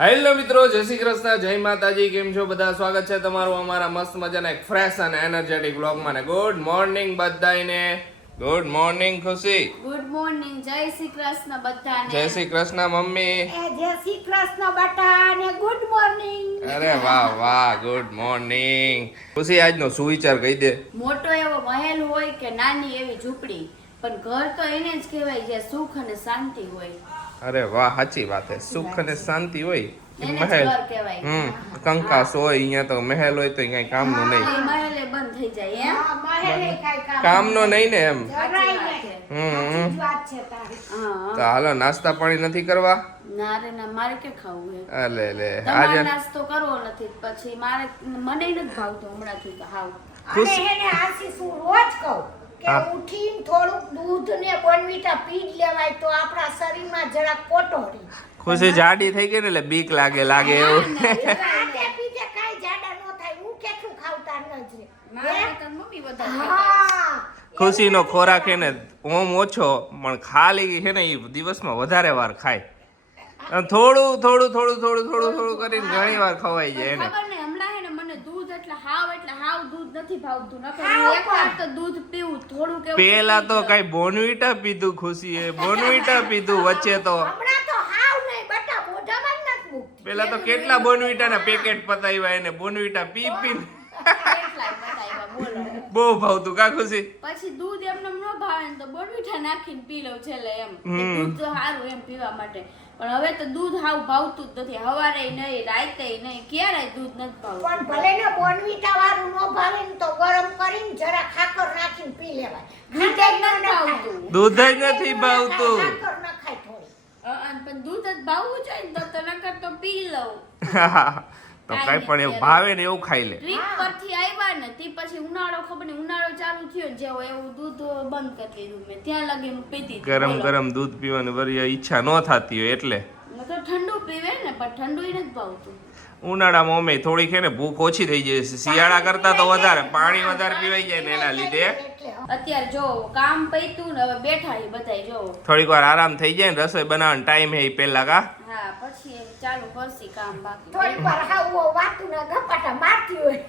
Hello મિત્રો, જય શ્રી કૃષ્ણ, જય માતાજી. કેમ છો બધા? સ્વાગત છે તમારું અમારા મસ્ત મજાના એક ફ્રેશ અને એનર્જેટિક વ્લોગમાં. ને ગુડ મોર્નિંગ બધાને. ગુડ મોર્નિંગ ખુશી. Good morning. જય શ્રી કૃષ્ણ બધાને. જય શ્રી કૃષ્ણ મમ્મી. જય શ્રી કૃષ્ણ બટા અને ગુડ મોર્નિંગ. અરે વાહ વાહ, ગુડ મોર્નિંગ. ખુશી, આજનો સુવિચાર કહી દે. મોટો એવો મહેલ હોય કે નાની એવી ઝૂંપડી, પણ ઘર તો એને જ કહેવાય જે સુખ અને શાંતિ હોય. અરે વાહ, સાચી વાત છે. સુખ અને શાંતિ હોય એ એને જ મહેલ. ઘર કહેવાય. કંકાસ હોય અહીંયા તો મહેલ હોય તો કઈ કામનો નહીં. એ મહેલે બંધ થઈ જાય એમ. મહેલે કાઈ કામનો નહીં ને એમ. જરાય સાચી નહીં. હમ સાચી જ વાત છે તારી. હા. તો હાલો, નાસ્તા પાણી નથી કરવા? ના રે ના, મારે કે ખાવું છે. અલે લે તમારે આજે નાસ્તો કરવો નથી, પછી મને નથી ભાવતું હમણાંથી તો હાવ. અને એને આશીષ હું રોજ કહું કે હા. ઉઠીને થોડુંક દૂધ ને બોર્નવિટા પી જ લેવાય તો આપણા શરીરમાં જરાક કોટો રહે. ખુશી જાડી થઈ ગઈ ને એટલે બીક લાગે એવું. રાતે પીતે કાંઈ જાડા ન થાય. હું કેટલું ખાવતા નજરે. મારે તો મમ્મી વધારે ખાય. હા. ખુશીનો ખોરાક છે ને ઓમ ઓછો, પણ ખાલી છે ને એ દિવસમાં વધારે વાર ખાય. અને થોડું કરીને ઘણી વાર ખવાઈ જાય એને. ખબર નહીં, હમણાં હે ને મને દૂધ એટલે હાવ દૂધ નથી ભાવતું. નકર હાવ હું એકવાર તો દૂધ પીવું થોડુંક એવું. પેલા તો કઈ બોર્નવિટા પીધું ખુશીએ, બોર્નવિટા પીધું વચ્ચે તો. હમણાં તો હાવ નહીં બટા મોઢામાં જ નથી મૂકતી. પેલા તો કેટલા બોર્નવિટાના પેકેટ પતાવ્યા એને, બોર્નવિટા પી કેટલાય બતાવ્યા, બોલો. બહુ ભાવતું કા ખુશી. પછી દૂધ એમને ન ભાવે ને તો બોર્નવિટા નાખીને પી લઉં છેલ્લે એમ. કે દૂધ તો સારું એમ પીવા માટે. પણ હવે તો દૂધ હાવ ભાવતું જ નથી. હવારે નહીં, રાતે નહીં, ક્યારેય દૂધ નથી ભાવતું. પણ ભલે ને બોર્નવિટા વાળું ન ભાવે ને તો ગરમ કરીને જરા ખાકર નાખીને પી લેવાય. દૂધ જ નથી ભાવતું. દૂધ જ નથી ભાવતું. ખાકર નખાય થોડી. પણ દૂધ જ ભાવવું જોઈએ ને તો નકર તો પી લઉં. તો કઈ પણ એવું ભાવે ને એવું ખાઈ લે. ટ્રીપ પરથી આવ્યા ને તે પછી ઉનાળો ખબર નહીં, ઉનાળો ચાલુ થયો ને જેવો એવું દૂધ બંધ કરી દીધું મેં. ત્યાં લગી હું પીતી હતી. ગરમ બોલો. ગરમ દૂધ પીવાની વળી ઈચ્છા ન થતી હોય એટલે. મેં તો ઠંડુ પીવે ને, પણ ઠંડુ ય નથી ભાવતું. ઉનાળામાં અમે થોડીક છે ને ભૂખ ઓછી થઈ જાય છે. શિયાળા કરતા તો વધારે પાણી વધારે પીવાઈ જાય ને એના લીધે એટલે અત્યારે જો કામ પૈતું ને હવે બેઠા એ બધાય જો. થોડીક વાર આરામ થઈ જાય ને, રસોઈ બનાવવાનો ટાઈમ હે ઈ પહેલા કા. હા, પછી એમ ચાલુ કરશી કામ બાકી. થોડી વાર હાવ વાતું ના ગપાટા મારતી હોય.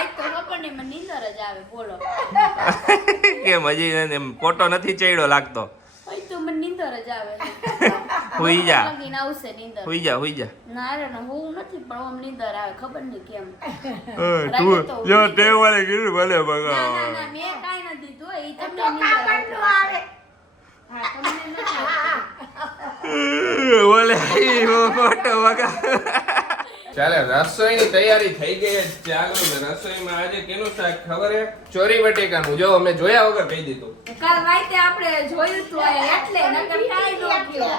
એક તો ખબર નહીં મને નીંદર જ આવે, બોલો. કેમ હજી એમ પોટો નથી ચડ્યો લાગતો? એક તો મને નીંદર જ આવે. હુઈ જા, લગીને આવશે નીંદર. હુઈ જા. ના રે ના, હું નથી, પણ આમ નીંદર આવે, ખબર નહીં કેમ. તું જો ટેવ વાળી કીધું ભલે ના બગા. ના ના, મેં કાંઈ નથી દીધું. ઈ તો તમને નીંદર કામણ નો આવે. હા, તમને નથી આવતી. બોલે ઈ પોટો બગા. ચાલે, રસોઈની તૈયારી થઈ ગઈ છે. ચાલો ને, રસોઈમાં આજે કેનું શાક ખબર હે? ચોરી બટેકાનું. જો અમે જોયા વગર કહી દીધું. કાલ રાતે આપણે જોયું તું એટલે નકર કાંઈ ન કયો.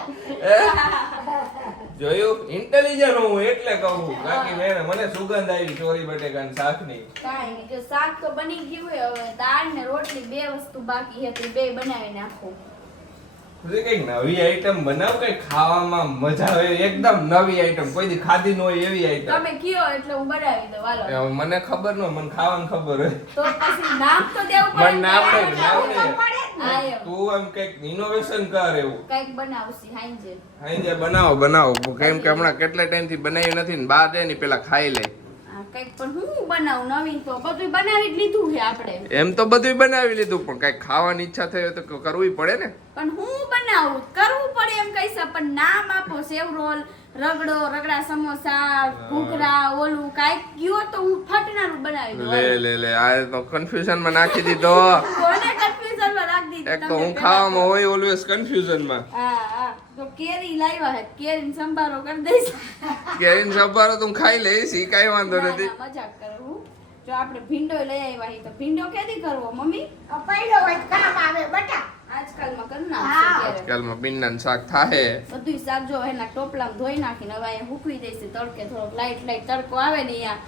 જોયું? ઇન્ટેલિજન્ટ હું એટલે કહું. બાકી મને સુગંધ આવી ચોરી બટેકાના શાકની. કાંઈ નહીં, જો શાક તો બની ગયું હોય. હવે દાળ ને રોટલી બે વસ્તુ બાકી હતી, બે બનાવી નાખો. પછી કઈક નવી આઈટમ બનાવ, કઈ ખાવામાં મજા આવે. એકદમ નવી આઈટમ, કોઈ દી ખાધી ન હોય એવી આઈટમ. તમે કયો એટલે હું બનાવી દઉં, હાલો. મને ખબર ન હોય, મને ખાવાનું ખબર હોય. તો પછી નામ તો દેવું પડે. મને નામ નહીં, નામ તો નહીં. પડે જ ને. હા, એમ. તું એમ કઈક ઇનોવેશન કર એવું. કંઈક બનાવશી હાંજે. હાઈ બનાવો. કેમ કે હમણાં કેટલા ટાઈમ થી બનાવ્યું નથી ને, બહાર જાય ને પેલા ખાઈ લે. હા, કંઈક પણ હું બનાવું નવીન, તો બધું બનાવી જ લીધું છે આપણે. એમ તો બધું બનાવી લીધું, પણ કઈક ખાવાની ઈચ્છા થઈ હોય તો કરવું પડે ને. પણ હું બનાવું, કરવું પડે એમ કહીશ, પણ નામ આપો. સેવ રોલ, રગડા સમોસા, ઘૂઘરા, ઓલું કાંઈક કયો તો હું ફટનારું બનાવી દઉં. લે આ તો કન્ફ્યુઝન માં નાખી દીધો. કોને કન્ફ્યુઝન માં રાખી દીધું? એક તો હું ખાવામાં હોય ઓલવેઝ કન્ફ્યુઝન માં. હા, તો કેરી લાવ્યા હે, કેરીનો સંભારો કરી દઈશ. કેરીનો સંભારો તું ખાઈ લઈશ, ઈ કાઈ વાંધો ના, નથી. ના, મજાક કરું. જો આપણે ભીંડો લઈ આવ્યા છીએ, તો ભીંડો ક્યાંથી કરવો મમ્મી? પડ્યો હોય તો કામ આવે બટા. આજકાલમાં કરી હા. નાખશે. આજકાલમાં ભીંડાનું શાક થાહે. બધું શાક જો એના ટોપલામાં ધોઈ નાખીને હવે અહીંયા મૂકી દઈશું તડકે. થોડોક લાઈટ તડકો આવે ને અહીંયા,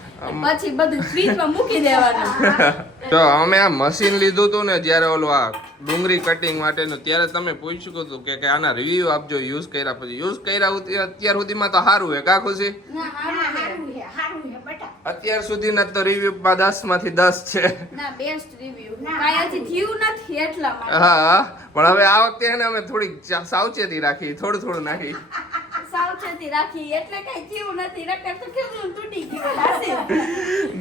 પછી બધું ફ્રીજમાં મૂકી દેવાનું. જો અમે આ મશીન લીધું હતું ને જ્યારે ઓલું આ ડુંગળી કટિંગ માટેનું, ત્યારે તમે પૂછ્યું હતું કે આના રિવ્યુ આપજો યુઝ કર્યા પછી. યુઝ કર્યા અત્યાર સુધીમાં તો સારું હે કા ખુશી? ના, હારું હે બટા. અત્યાર સુધીના તો રિવ્યુ 10 માંથી 10 છે. ના, બેસ્ટ રિવ્યુ. કાંઈ હજી થયું નથી એટલા માટે. હા, પણ હવે આ વખતે એને અમે થોડીક સાવચેતી રાખી, થોડું નાખી. સાવચેતી રાખી એટલે કઈ થયું નથી નકર તો કેવું તૂટી ગયું આશીષ.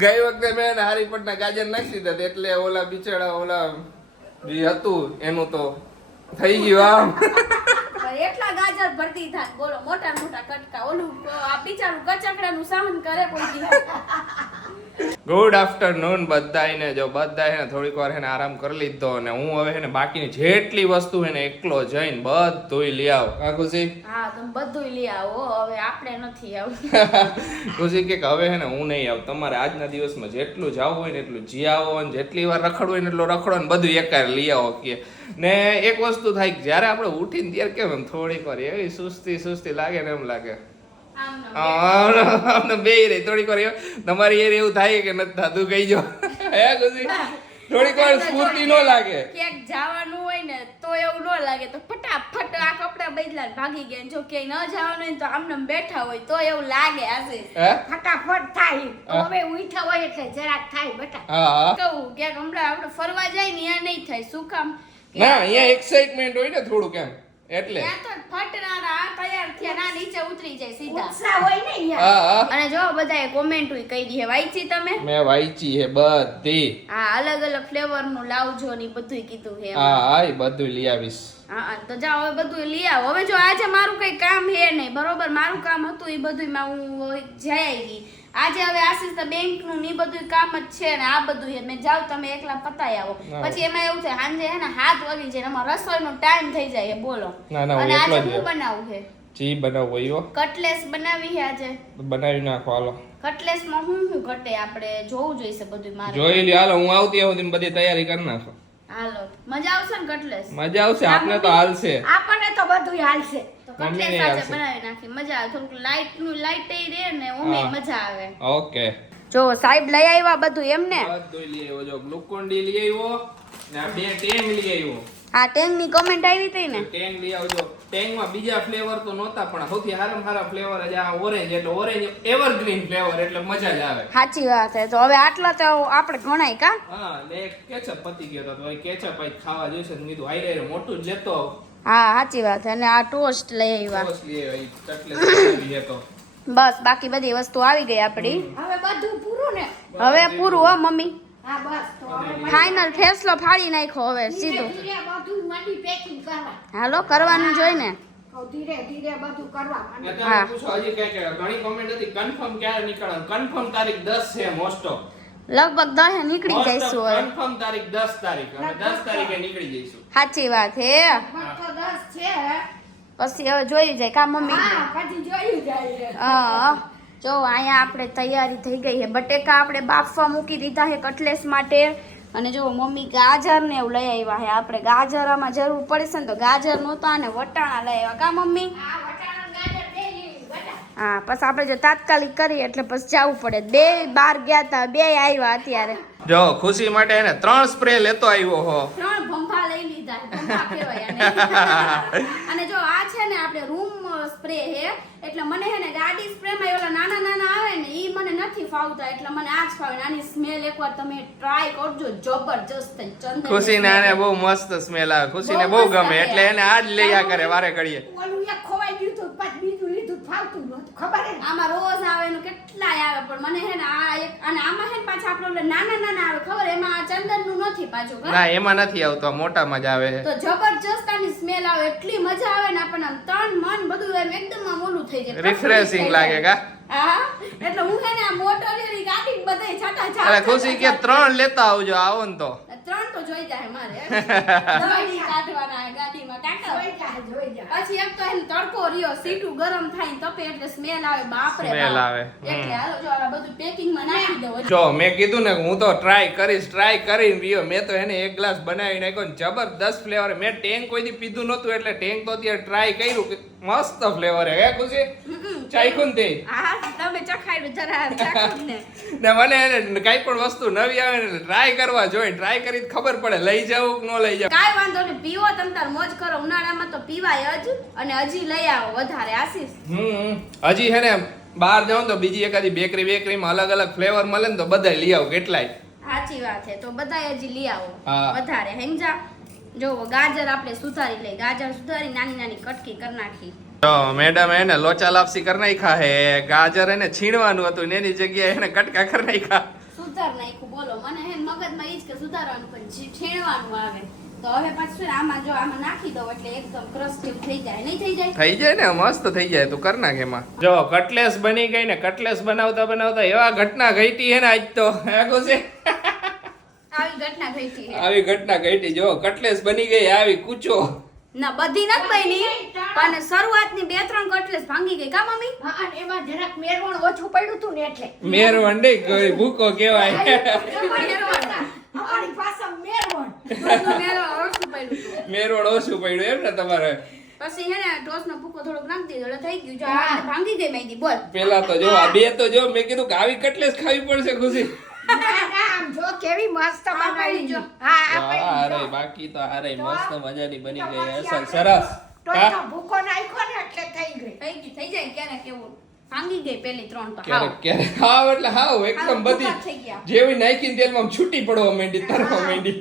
ગઈ વખતે મેં હારીપટના ગાજર નાખી દીધા એટલે ઓલા બિચારા ઓલા જે હતું એનું તો થઈ ગયું આમ. પણ એટલા ગાજર ભરતી થાય બોલો મોટા મોટા કટકા ઓલું આ બિચારું કચકડાનું સહન કરે કોઈ દી. ગુડ આફ્ટરનૂન બધાયને. જો બધાયને થોડીક વાર એને આરામ કરી લીધો અને હું હવે એને બાકીની જેટલી વસ્તુ એને એકલો જઈને બધુંય લઈ આવ. હા ખુશી? હા તમે બધું લઈ આવો હવે આપણે નથી આવું. ખુશી કે હવે હે ને હું નહીં આવ, તમારે આજના દિવસમાં જેટલું જાવું હોય ને એટલું જી આવો અને જેટલી વાર રખડવું હોય ને એટલું રખડો ને બધું એકાર લઈ આવો કે. ને એક વસ્તુ થાય કે જ્યારે આપણે ઉઠીને ત્યારે કેમ એમ થોડીક વાર એવી સુસ્તી લાગે ને એમ લાગે આમને બે રહી થોડીક વાર તમારી એ એવું થાય કે નથી થતું કહી જો હે ખુશી થોડીક વાર સ્ફૂર્તિ ન લાગે. ક્યાંક જવાનું હોય ને તો એવું ન લાગે તો ફટાફટ આ કપડા બદલા ભાગી ગયા. જો ક્યાંય ન જવાનું હોય તો આમને બેઠા હોય તો એવું લાગે આશીષ. હે ફટાફટ થાય તો હવે ઉઠા હોય એટલે જરાક થાય બેટા. હા કહું ક્યાંક હમણાં આપણે ફરવા જાય ને ત્યાં નહીં થાય શું કામ ના અહીંયા એક્સાઇટમેન્ટ હોય ને થોડુંક એમ એટલે ત્યાં તો ફટનારા તૈયાર થયા ના નીચે ઉતરી જાય સીધા. ઉત્સાહ હોય ને અહીંયા. હા અને જો બધાએ કોમેન્ટ કરી દી હે વાંચી તમે? મેં વાંચી હે બધી. હા અલગ અલગ ફ્લેવર નું લાવજો ને બધુંય કીધું છે હા હા એ બધું લઈ આવીશ. હા તો જાઓ હવે બધું લઈ આવો. હવે જો આજે મારું કઈ કામ હે નહીં બરોબર, મારું કામ હતું એ બધું માં હું જઈ આવી. આજે હવે આશીષ તો બેંક નું ની બધું કામ જ છે ને આ બધું હે મેં જાવ તમે એકલા પતાઈ આવો. પછી એમાં એવું થાય સાંજે હે ને 7 વાગી જાય એમાં રસોઈનો ટાઈમ થઈ જાય બોલો. ના ના અને હું આજે એકલો જ શું બનાવું છે? ચી બનાવવો ઈવો કટલેસ બનાવી છે આજે. બનાવી નાખો હાલો. કટલેસ માં હું ઘટે આપણે જોવું જોઈશે બધું મારે. જોઈ લ્યો હાલો, હું આવતી આવું બધી તૈયારી કરી નાખો. હાલો મજા આવશે ને કટલેસ? મજા આવશે, આપને તો હાલશે. આપણને તો બધું હાલશે. તો મમ્મીને કટલેસ આજે આવશે. બનાવી નાખી મજા આવે. થોડુંક લાઈટ રહે ને ઓમે હા. મજા આવે. ઓકે જો સાહેબ લઈ આવ્યા બધું એમને. બધું લઈ આવ્યો. જો ગ્લુકોન ડી લઈ આવ્યો ને આ બે ટેંગ લઈ આવ્યો. આ ટેંગ ની કમેન્ટ આવી હતી ને. ટેંગ લઈ આવજો. ટેંગ માં બીજા ફ્લેવર તો નહોતા પણ સૌથી સારા ફ્લેવર જ આ ઓરેન્જ, એટલે ઓરેન્જ એવરગ્રીન ફ્લેવર એટલે મજા જ આવે. સાચી વાત છે. તો હવે આટલા તો આપણે ગણાય કા? હા ને એક કેચઅપ પતી ગયો તો કેચઅપ આઈ ખાવા જોઈશે તો મીઠું આઈ રહ્યો મોટું જ લેતો આવ. હા સાચી વાત છે. અને આ ટોસ્ટ લઈ આવ્યા. ટોસ્ટ લઈ આવ્યો. કટલેસ બનાવી લેતો. બસ બાકી બધી વસ્તુ આવી ગઈ આપડી. હવે બધું પૂરું ને. હવે પૂરું હો મમ્મી. હા બસ તો હવે ફાઇનલ ફેસલો ફાડી નાખ્યો હવે સીધું. ધીરે બધું મંડી પેકિંગ કરવા. હાલો કરવાનું જોઈ ને. ધીરે ધીરે બધું કરવા માંડી. અત્યારે હા. પૂછો હજી કઈ ઘણી કોમેન્ટ હતી કન્ફર્મ ક્યારે નીકળવાનું. કન્ફર્મ તારીખ 10 છે મોસ્ટ ઓફ. લગભગ 10 નીકળી જઈશું હવે. કન્ફર્મ તારીખ 10 તારીખ. અમે 10 તારીખે નીકળી જઈશું. સાચી વાત હે. પણ તો 10 છે. પછી હવે જોઈ જાય કા મમ્મી. હા પછી જોયું જાય. હા જો અહીંયા આપણે તૈયારી થઈ ગઈ છે. બટેકા આપણે બાફવા મૂકી દીધા છે કટલેસ માટે. અને જો મમ્મી ગાજર ને એવું લઈ આવ્યા છે. આપણે ગાજર આમાં જરૂર પડશે ને તો ગાજર નહોતા અને વટાણા લઈ આવ્યા કા મમ્મી. આ વટાણા ગાજર બે લીધી બેટા. હા પછી આપણે જો તાત્કાલિક કરીએ એટલે પછી જવું પડે. બે બાર ગયા તા બે આવ્યા અત્યારે. જો ખુશી માટે એને 3 સ્પ્રે લેતો આવ્યો હો. 3 ભંભા લઈ લીધા. ભંભા કહેવાય આને. અને જો આ છે ને આપણે રૂમ સ્પ્રે છે એટલે મને હે ને ગાડી સ્પ્રે માં ઓલા નાના આવે ને ઈ મને નથી ફાવતા એટલે મને આ જ ફાવે. આની સ્મેલ એકવાર તમે ટ્રાય કરજો જબરજસ્ત છે. ચંદન ખુશીને આને બહુ મસ્ત સ્મેલ આવે. ખુશીને બહુ ગમે એટલે એને આ જ લઈ આ કરે વારે ઘડીએ. ઓલું એક ખોવાઈ ગયું હતું પછી બીજું લીધું ફાવતું નહોતું ખબર હે. આમાં રોજ આવે ને કેટલાય આવે પણ મને હે ને આ એક અને આમાં હે ને પાછા આપણે ઓલા નાના આવે ખબર એમાં આ ચંદન નું નથી પાછું કા? ના એમાં નથી આવતો, મોટામાં જ આવે છે. તો જબરજસ્ત આની સ્મેલ આવે એટલી મજા આવે ને આપણને આમ તન મન બધું એમ એકદમ આમ ઓલું થઈ જાય. રિફ્રેશિંગ લાગે કા? હા એટલે હું હે ને આ મોટરની ગાડી બધાય છાટા અરે ખુશી કે 3 લેતા આવજો આવો ને તો. 3 તો જોઈ જાય મારે. દવાઈ કાઢવાના ગાડીમાં કાકા. જોઈ જા. પછી એક તો એને તડકો રહ્યો સીટું ગરમ થાય ને તપે એટલે સ્મેલ આવે બાપરે બાપ. Smell આવે. એટલે હાલો જો આ બધું પેકિંગ માં નાખી દો. જો મેં કીધું ને કે હું તો ટ્રાય કરીને પીયો. મેં તો એને એક ગ્લાસ બનાવી નાખ્યો ને જબરદસ્ત ફ્લેવર. મેં ટેંગ કોઈ દી પીધું નહોતું એટલે ટેંગ તો અત્યારે ટ્રાય કર્યું કે મસ્ત ફ્લેવર હે ખુશી. ચાખ્યું ને તે? હા તમે ચખાડ્યું જરા ચાખો ને. ને મને એને કાંઈ પણ વસ્તુ નવી આવે ને ટ્રાય કરવા જોઈએ. ટ્રાય કરી ખબર પડે લઈ જાવું કે ન લઈ જાવું. કાઈ વાંધો નહીં પીવો તમ તાર મોજ કરો. ઉનાળામાં તો પીવાય જ અને હજી લઈ આવો વધારે આશીષ. હજી હે ને બહાર જાઉં તો બીજી એકાદી બેકરીમાં અલગ અલગ ફ્લેવર મળે ને તો બધાય લઈ આવું કેટલાય. સાચી વાત છે. તો બધાય હજી લઈ આવો હા. વધારે હેંજા. જો ગાજર આપણે સુધારી લઈ. ગાજર સુધારી નાની નાની કટકી કરી નાખી. તો મેડમ એને લોચા લાપસી કરી નાખ્યા હે ગાજર એને છીણવાનું હતું ને એની જગ્યાએ એને કટકા કરી નાખ્યા સુધાર નાખ્યું બોલો મને હે મગજમાં ઈ જ કે સુધારવાનું પણ છીણવાનું આવે તો હવે પાછું આમાં જો આમાં નાખી દો એટલે એકદમ ક્રશ જેવું થઈ જાય નહીં થઈ જાય થઈ જાય ને મસ્ત થઈ જાય તું કર નાખ એમાં જો કટલેસ બની ગઈ ને કટલેસ બનાવતા બનાવતા એવા ઘટના ઘટી હે ને આજ તો હે ખુશી આવી ઘટના થઈ છે આવી ઘટના ઘટી જો કટલેસ બની ગઈ આવી કૂચો ના બધી નથી બની પણ શરૂઆતની 2-3 કટલેસ ભાંગી ગઈ કા મમ્મી હા, અને એમાં જરાક મેરવણ ઓછું પડ્યું હતું ને એટલે મેરવણ નહીં કોઈ ભૂકો કહેવાય અમારી પાસે મેરવણ મેરવણ ઓછું પડ્યું એમ ને તમારે પછી હે ને ટોસનો ભૂકો થોડોક નાખી દીધો એટલે થઈ ગયું જો આ ભાંગી ગઈ મેગી બોલ પેલા તો જો આ બે તો જો મેં કીધું કે આવી કટલેસ ખાવી પડશે ખુશી ના, આમ જો કેવી મસ્ત બનાવી જો. હા અરે બાકી તો અરે મસ્ત મજાની બની ગઈ અસલ સરસ ટોચનો ભૂકો નાખ્યો ને એટલે થઈ ગઈ થઈ જાય ક્યારે કેવું ભાંગી ગઈ પેલી 3 તો ક્યારેક ક્યારેક હાવ એટલે હાવ એકદમ બધી થઈ ગયા જેવી નાખીને તેલમાં આમ છૂટી પડવા માંડી તરવા માંડી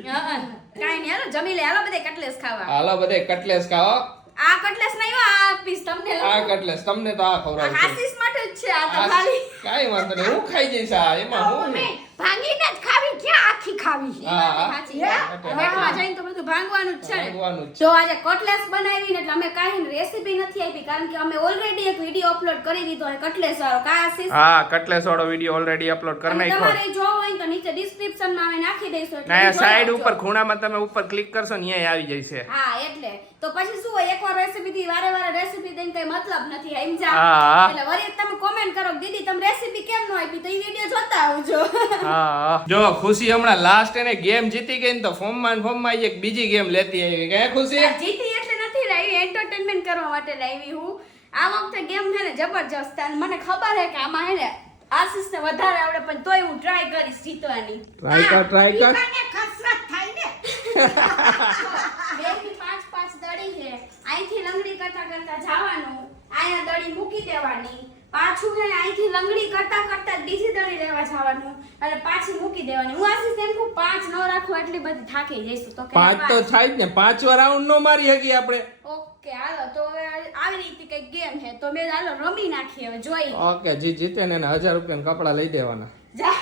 કાઈ નહીં હાલો જમી લે હાલો બધે કટલેસ ખાવા હાલો બધે કટલેસ ખાઓ આ કટલેસ નહીં હો, આ પીસ તમને આ કટલેસ તમને તો આ ખવડાવું છું. આશીષ માટે જ છે આ તો ખાલી કાઈ વાંધો નહીં હું ખાઈ જઈશ આ એમાં હું મમ્મી ભાંગીને જ ખાવી ક્યાં આખી ખાવી છે હા સાચી હે? વાત. બેઠવા જઈને તો બધું ભાંગવાનું જ છે ને. ભાંગવાનું જ છે. જો આજે કટલેસ બનાવી ને એટલે અમે કાંઈ રેસીપી નથી આપી કારણ કે અમે ઓલરેડી એક વિડિયો અપલોડ કરી દીધો છે કટલેસ વાળો કા આશીષ હા કટલેસ વાળો વિડિયો ઓલરેડી અપલોડ કરી અને નાખ્યો તમારે જો હોય તો નીચે ડિસ્ક્રિપ્શન માં અમે નાખી દઈશું એટલે ના જોઈ સાઈડ લેજો. ઉપર ખૂણામાં તમે ઉપર ક્લિક કરશો ને અહીંયા આવી જશે હા એટલે તો પછી શું હોય એકવાર રેસીપી થી વારે વારે રેસીપી દઈને કઈ મતલબ નથી સમજા હા. એટલે વળી તમે કોમેન્ટ કરો કે દીદી તમે રેસીપી કેમ ન આપી તો એ વિડિયો જોતા આવજો હા જો ખુશી હમણાં લાસ્ટ એને ગેમ જીતી ગઈ ને તો ફોર્મમાં એક બીજી ગેમ લેતી આવી કે ખુશી જીતી એટલે નથી લાવી એન્ટરટેનમેન્ટ કરવા માટે લાવી હું આ વખતે ગેમ છે ને જબરજસ્ત અને મને ખબર છે કે આમાં હે ને આશીષને વધારે આવડે પણ તોય હું ટ્રાય કરીશ જીતવાની ટ્રાય કર મને કસરત થાય ને બેની 5-5 દડી છે અહીંથી લંગડી કરતા કરતા જવાનું અહીંયા દડી મૂકી દેવાની પાછું છે ને અહીંથી લંગડી કરતા કરતા બીજી દડી લેવા જવાનું અને પાછી મૂકી દેવાની હું આશીષ એમ કહું 5 ન રાખું એટલી બધી થાકી જઈશું તો કે પાંચ તો થાય જ ને 5 વાર રાઉન્ડ નો મારી હકી આપણે ઓકે હાલો તો હવે આવી રીતે કઈ ગેમ છે તો મેં હાલો રમી નાખી હવે જોઈ ઓકે જીતે ને એને 1000 રૂપિયાના કપડા લઈ દેવાના જા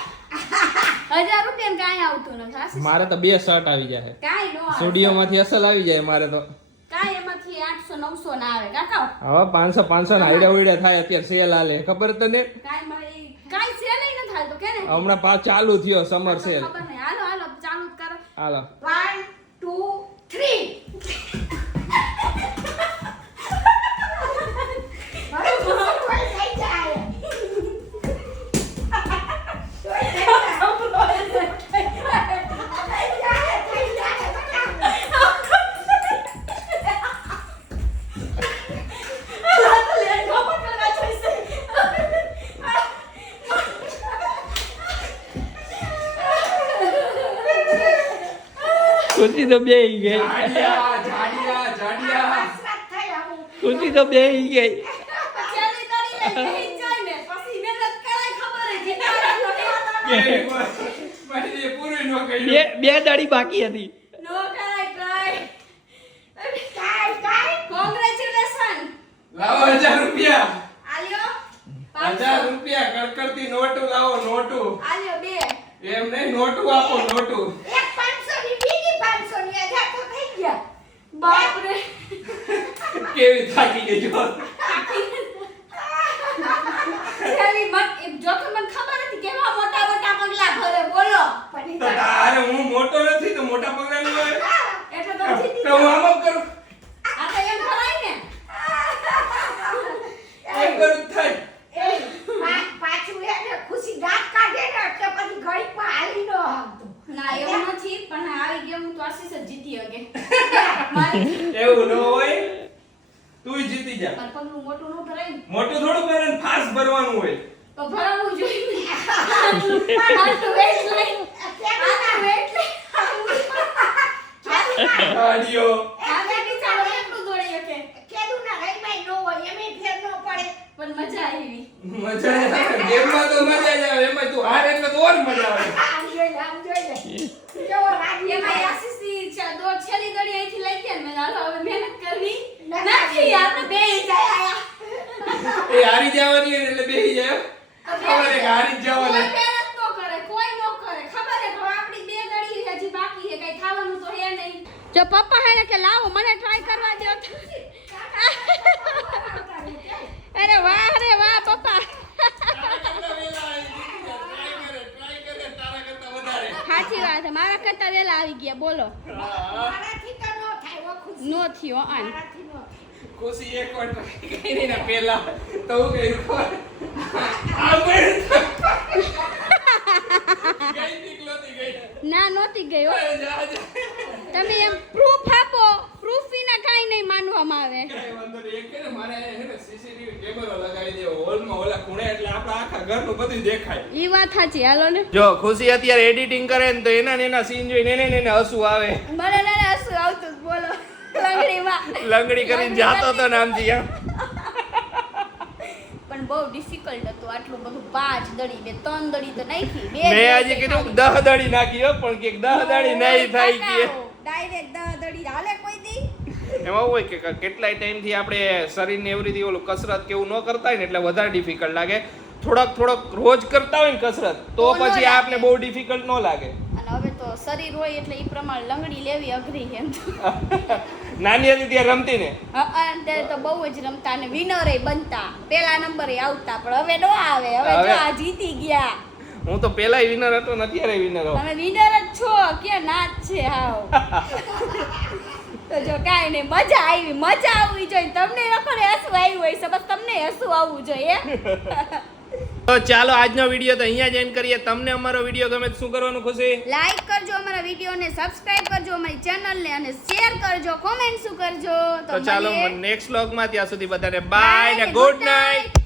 1000 રૂપિયા કાંઈ આવતું નથી આશીષ મારે તો 2 શર્ટ આવી જાય કાંઈ નો આવે સ્ટુડિયો માંથી અસલ આવી જાય મારે તો કાંઈ એમાંથી 800-900 ના આવે કાકા હવે 500 ના આઈડિયા ઉઈડિયા થાય અત્યારે સેલ આલે ખબર તને કાંઈ મારી કાંઈ સેલ નહીં ન થાતો કે ને હમણાં પાછ ચાલુ થયો સમર સેલ ખબર નહીં હાલો હાલો ચાલુ જ કરો હાલો 1 2 3 હવે કોઈ થઈ જાય ખુશી તો બે ગઈ ખુશી તો બે ગઈ ચાલી દડી લઈ ગઈ જાય ને પછી મહેનત કરાય ખબર જ બે દાડી બાકી હતી નો કરાય ટ્રાય કાઈ કોંગ્રેચ્યુલેશન લાવો 1000 રૂપિયા આલ્યો 1000 રૂપિયા કડકડતી નોટું લાવો નોટું આલ્યો 2 એમ નહીં નોટું આપો નોટું એક 500 ની બીજી 500 ની 1000 તો થઈ ગયા બાપ રે કેવી થાકી ગઈ જો છેલ્લી મત જો કે મને ખબર હતી કેવા મોટા મોટા પગલા ભરે બોલો તો તારે હું મોટો નથી તો મોટા પગલા નહીં હોય એટલે તો જીતી તો હું આમ જ કરું આ તો એમ કરાય ને એમ કરું જ થાય પાછું એને ખુશી દાંત કાઢે ને એટલે પછી ઘડીકમાં હાલી ન આવતું ના એવું નથી પણ આવી ગેમ તો આશીષ જ જીતી હગે મારી એવું ન હોય તુંય જીતી જા પણ પગલું મોટું ન ભરાય ને મોટું થોડું કરે ને ફાસ્ટ ભરવાનું હોય તો ભરાવું જોઈએ આટલું વેટ લઈ આટલું વેટ લઈ ગાડીઓ આગળ ચાલો એટલું દોડી શકે કેદુના રઈમાઈ નો હોય એમે ફેર નો પડે પણ મજા આવી મજા આવે ગેમમાં તો મજા જ આવે એમાં તું હાર એટલે તો ઓર મજા આવે આમ જોઈ લે જો રાજી એમાં આશીષની છેલ્લી દોડી અહીંથી લઈ ગયા ને મેં હાલો હવે મહેનત કરવી નથી આપણે બેહી જાય આયા. એ હારી જવાની હોય ને એટલે બેહી જાય ખબર છે કે હારી જ જવાના કોઈ મહેનત નો કરે, કોઈ નો કરે. ખબર છે કે આપણી બે દડી હજી બાકી છે, કઈ ખાવાનું તો હે નહીં. જો પપ્પા હે ને કે લાવો મને ટ્રાય કરવા દો. અરે વાહ રે વાહ પપ્પા. સાચી વાત છે, મારા કરતા વેલા આવી ગયા બોલો. મારાથી તો નો થાય ઓ ખુશી. નો થયો આન. મારાથી નો થાય. ખુશી એક વાર try કરી ને પેલા તો હું કહ્યું ખબર આ ગઈ નીકળતી ગઈ ના નહોતી ગઈ હો. જા જા તમે એમ પ્રૂફ આપો, પ્રૂફ વિના કાઈ નહીં માનવામાં આવે. કઈ વાંધો નહીં એક કે ને મારે હે ને સીસીટીવી કેમેરો લગાવી દેવો હોલમાં ઓલા ખૂણે એટલે આપણા આખા ઘરનું બધું દેખાય ઈ વાત સાચી. હાલો ને જો ખુશી અત્યારે એડિટિંગ કરે ને તો એના સીન જોઈને એને હસવું આવે મને ના હસવું આવતું જ બોલો. લંગડીમાં લંગડી કરીને જાતો તો નામથી આમ પણ બહુ ડિફિકલ્ટ હતું આટલું બધું. 5 દડી બે 3 દડી તો નાખી. બે મેં આજે કીધું 10 દડી નાખી હો પણ કે 10 દડી નહીં થાય કે ડાયરેક્ટ 10 દડી હાલે કોઈ દી. એમાં હોય કે કેટલાય ટાઈમથી આપણે શરીરને એવી રીતે ઓલું કસરત કેવું ન કરતા હોય ને એટલે વધારે ડિફિકલ્ટ લાગે. થોડોક રોજ કરતા હોય ને કસરત તો તો ન પછી લાગે. આપને બહુ ડિફિકલ્ટ ન લાગે. અને હવે તો શરીર હોય એટલે ઈ પ્રમાણે લંગડી લેવી અઘરી એમ તો. નાની હતી ત્યારે રમતી ને અત્યારે તો બહુ જ રમતા અને વિનરે બનતા, પેલા નંબરે આવતા, પણ હવે નો આવે. હવે હવે- જો આ જીતી ગયા. હું તો પેલા વિનર હતો ને અત્યારે વિનર હોઉં તમે વિનર જ છો કે ના જ છે હાવ. તો જો કાંઈ નહીં, મજા આવવી જોઈએ. તમને રખડે હસવું આવ્યું હોય છે, બસ તમને હસવું આવવું જોઈએ. તો ચાલો આજનો વિડીયો તો અહીંયા જ એન્ડ કરીએ. તમને અમારો વિડીયો ગમે તો શું કરવાનું ખુશી? લાઈક કરજો અમારા વિડીયોને, સબસ્ક્રાઇબ કરજો અમારી ચેનલને અને શેર કરજો, કોમેન્ટ શું કરજો. તો ચાલો મળીએ. નેક્સ્ટ વ્લોગમાં ત્યાં સુધી બધાને બાય ને ગુડ નાઇટ.